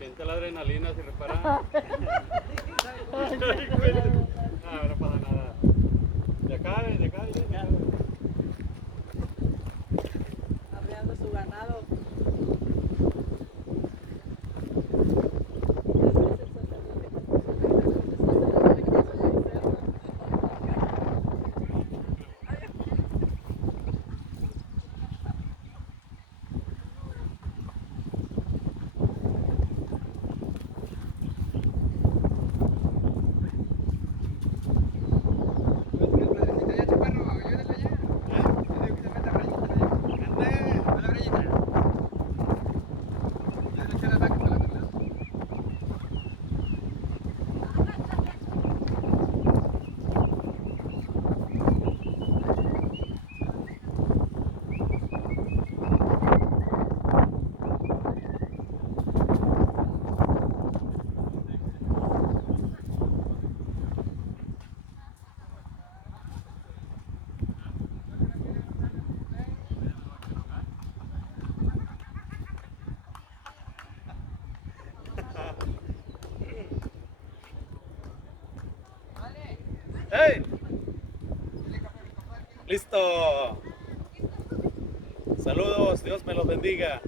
Siente la adrenalina si repara. No, no pasa nada. De acá, Arreando su ganado. ¡Hey! ¡Listo! Saludos, Dios me los bendiga.